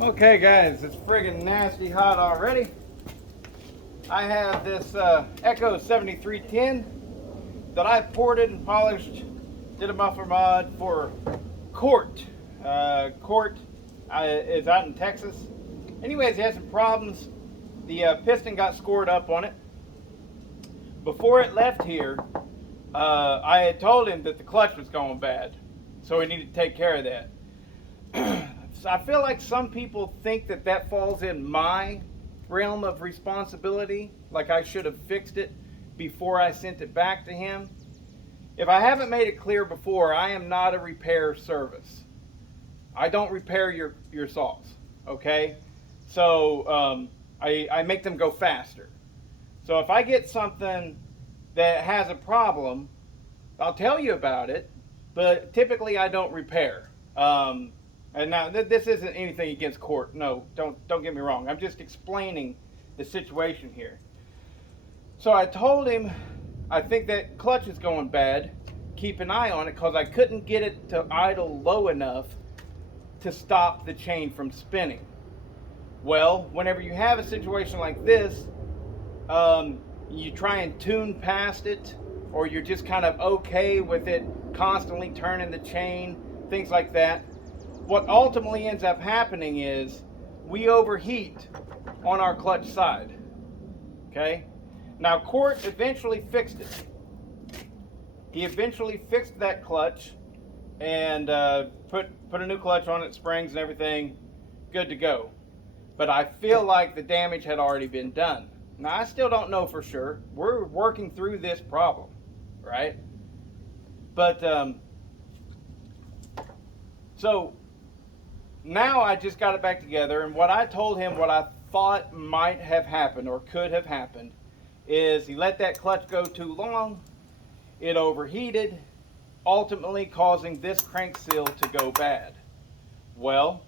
Okay guys, it's friggin' nasty hot already. I have this Echo 7310 that I ported and polished, did a muffler mod for Court. Court is out in Texas. Anyways, he had some problems. The piston got scored up on it. Before it left here, I had told him that the clutch was going bad, so he needed to take care of that. So I feel like some people think that that falls in my realm of responsibility, like I should have fixed it before I sent it back to him. If I haven't made it clear before, I am not a repair service. I don't repair your saws, okay? So I make them go faster. So if I get something that has a problem, I'll tell you about it, but typically I don't repair. And now this isn't anything against Court. No, don't get me wrong. I'm just explaining the situation here. So I told him, I think that clutch is going bad. Keep an eye on it because I couldn't get it to idle low enough to stop the chain from spinning. Well, whenever you have a situation like this, you try and tune past it, or you're just kind of okay with it constantly turning the chain, things like that. What ultimately ends up happening is we overheat on our clutch side. Okay? Now Court eventually fixed it. He eventually fixed that clutch and put a new clutch on it, springs and everything, good to go. But I feel like the damage had already been done. Now I still don't know for sure. We're working through this problem, right? But so now I just got it back together, and what I told him, what I thought might have happened or could have happened, is he let that clutch go too long, it overheated, ultimately causing this crank seal to go bad. Well,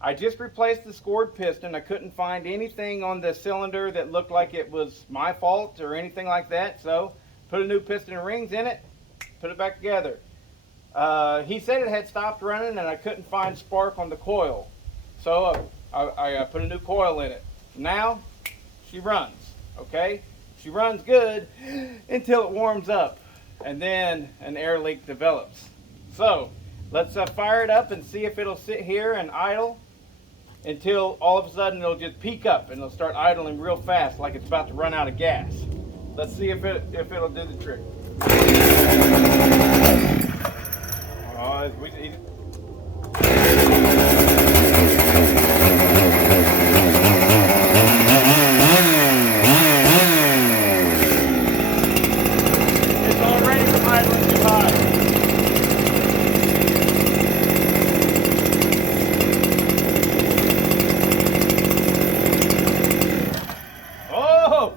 I just replaced the scored piston. I couldn't find anything on the cylinder that looked like it was my fault or anything like that, so put a new piston and rings in it, put it back together. He said it had stopped running and I couldn't find spark on the coil. So I put a new coil in it. Now she runs, okay? She runs good until it warms up and then an air leak develops. So let's fire it up and see if it'll sit here and idle until all of a sudden it'll just peak up and it'll start idling real fast like it's about to run out of gas. Let's see if it'll do the trick. It's already idling too high. Oh!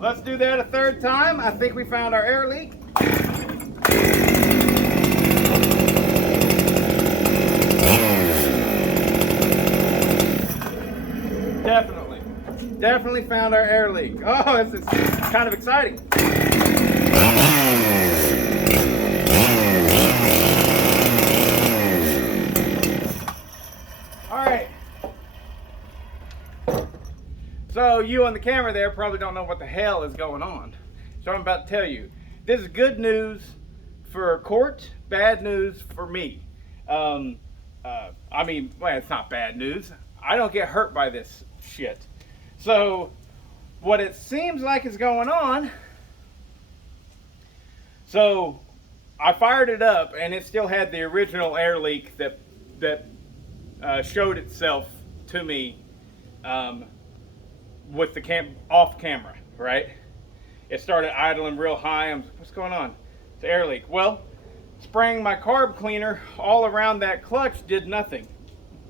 Let's do that a third time. I think we found our air leak. Definitely found our air leak. Oh, this is kind of exciting. All right. So you on the camera there probably don't know what the hell is going on. So I'm about to tell you. This is good news for Court, bad news for me. I mean, well, it's not bad news. I don't get hurt by this shit. So what it seems like is going on, so I fired it up and it still had the original air leak that showed itself to me with the off camera, right? It started idling real high. What's going on? It's air leak. Well, spraying my carb cleaner all around that clutch did nothing.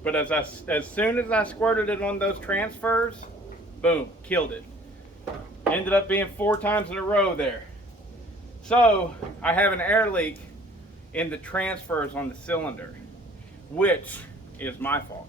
But as soon as I squirted it on those transfers, boom, killed it. Ended up being 4 times in a row there. So I have an air leak in the transfers on the cylinder, which is my fault.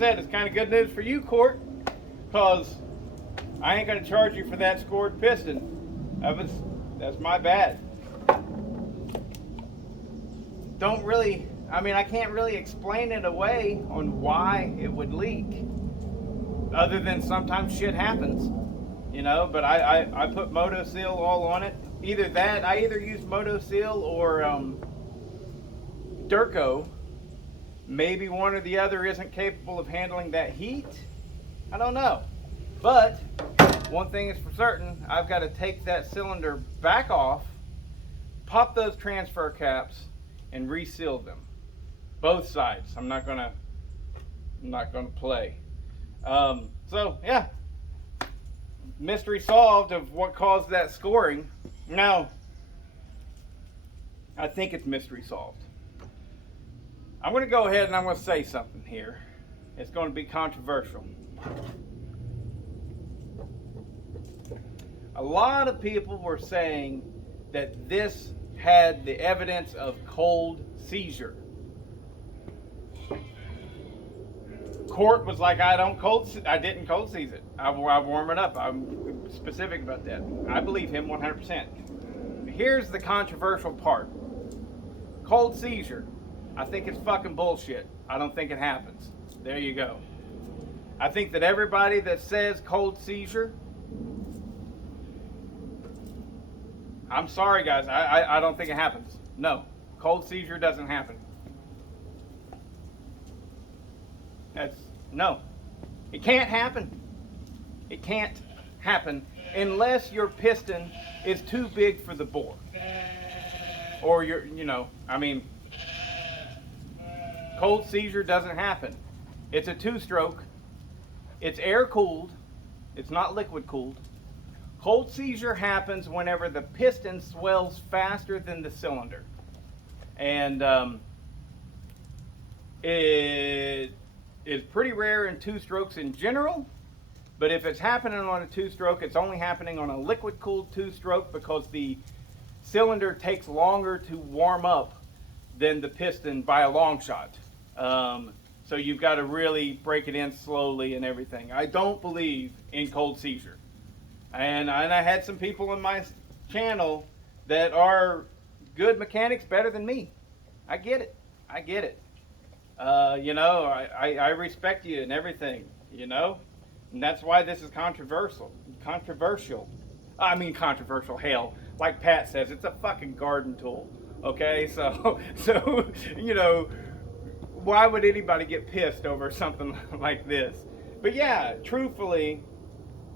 said, it's kind of good news for you, Court, because I ain't going to charge you for that scored piston. That's my bad. I can't really explain it away on why it would leak, other than sometimes shit happens, but I put MotoSeal all on it. I either use MotoSeal or Durco. Maybe one or the other isn't capable of handling that heat. I don't know. But one thing is for certain, I've got to take that cylinder back off, pop those transfer caps, and reseal them. Both sides. I'm not gonna play. So yeah, mystery solved of what caused that scoring. Now, I think it's mystery solved. I'm going to go ahead and I'm going to say something here. It's going to be controversial. A lot of people were saying that this had the evidence of cold seizure. Court was like, I didn't cold seize it. I warm it up. I'm specific about that. I believe him 100%. Here's the controversial part. Cold seizure. I think it's fucking bullshit. I don't think it happens. There you go. I think that everybody that says cold seizure, I'm sorry guys, I don't think it happens. No, cold seizure doesn't happen. No, it can't happen. It can't happen unless your piston is too big for the bore. Or cold seizure doesn't happen. It's a two-stroke. It's air-cooled. It's not liquid-cooled. Cold seizure happens whenever the piston swells faster than the cylinder. And it is pretty rare in two-strokes in general. But if it's happening on a two-stroke, it's only happening on a liquid-cooled two-stroke because the cylinder takes longer to warm up than the piston by a long shot. So you've got to really break it in slowly and everything. I don't believe in cold seizure. And I had some people on my channel that are good mechanics, better than me. I get it. I respect you and everything, And that's why this is controversial. Controversial, hell. Like Pat says, it's a fucking garden tool. Okay, so why would anybody get pissed over something like this? But yeah, truthfully,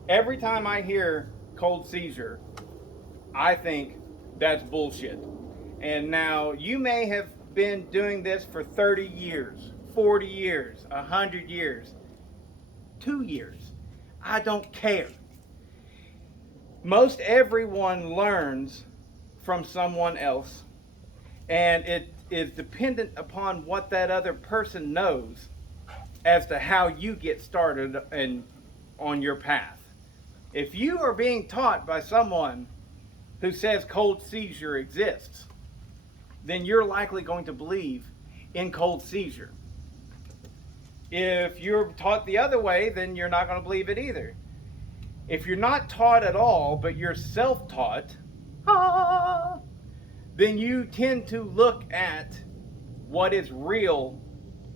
every time I hear cold seizure, I think that's bullshit. And now, you may have been doing this for 30 years, 40 years, 100 years, 2 years. I don't care. Most everyone learns from someone else, and it is dependent upon what that other person knows as to how you get started on your path. If you are being taught by someone who says cold seizure exists, then you're likely going to believe in cold seizure. If you're taught the other way, then you're not going to believe it either. If you're not taught at all, but you're self-taught, then you tend to look at what is real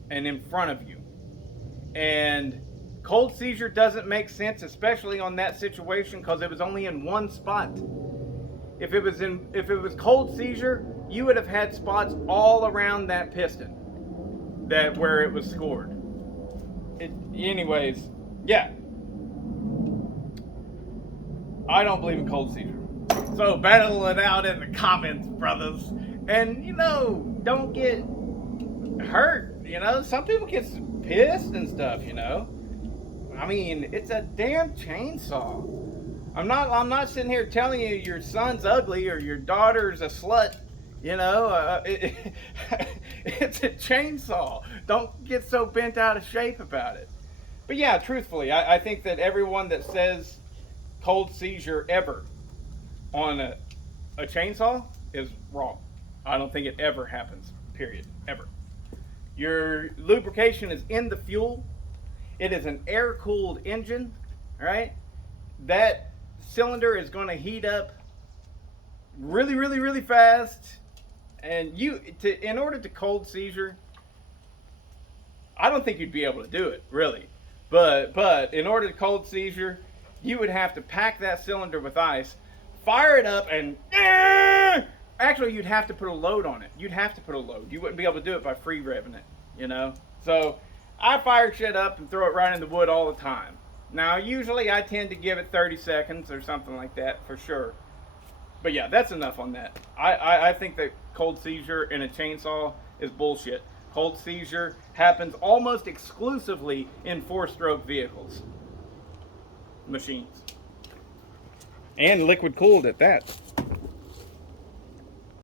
and in front of you. And cold seizure doesn't make sense, especially on that situation, because it was only in one spot. If it was cold seizure, you would have had spots all around that piston where it was scored. Anyways, yeah. I don't believe in cold seizure. So battle it out in the comments, brothers. And don't get hurt. Some people get pissed and stuff. It's a damn chainsaw. I'm not sitting here telling you your son's ugly or your daughter's a slut. It's a chainsaw. Don't get so bent out of shape about it. But yeah, truthfully, I think that everyone that says cold seizure ever on a chainsaw is wrong. I don't think it ever happens, period, ever. Your lubrication is in the fuel, It is an air-cooled engine, all right? That cylinder is going to heat up really, really, really fast. And in order to cold seizure, I don't think you'd be able to do it, really. But in order to cold seizure, you would have to pack that cylinder with ice, fire it up, and actually you'd have to put a load on it. You'd have to put a load. You wouldn't be able to do it by free revving it, you know? So I fire shit up and throw it right in the wood all the time. Now, usually I tend to give it 30 seconds or something like that for sure. But yeah, that's enough on that. I think that cold seizure in a chainsaw is bullshit. Cold seizure happens almost exclusively in 4-stroke vehicles. Machines. And liquid cooled at that.